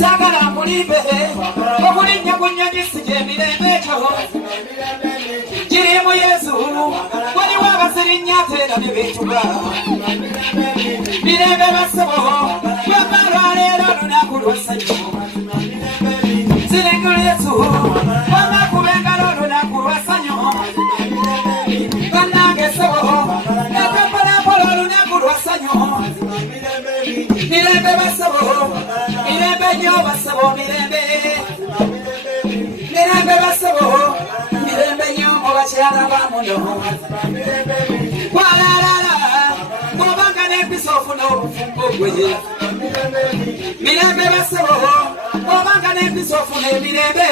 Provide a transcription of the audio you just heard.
sagala mulimbe okulinnya ku nnyonyi sije emirembe ekyo girimu Yesu waliwo abazirinya ate era ne beetuga mirembe bassebo wamma lwaleero olunaku lwassanyu ziringula Yesu wamma kubengalo olunaku lwassanyu bannange ssebo ekampolampola olunaku lwassanyu mirembe bassebo mirembe nnyo bassebo mirembe mirembe bassebo mirembe nnyo mu bakyala ba muno walalala bw'obanga n'empisa ofuna obufumbo gwe mirembe bassebo bw'obanga n'empisa ofuna emirembe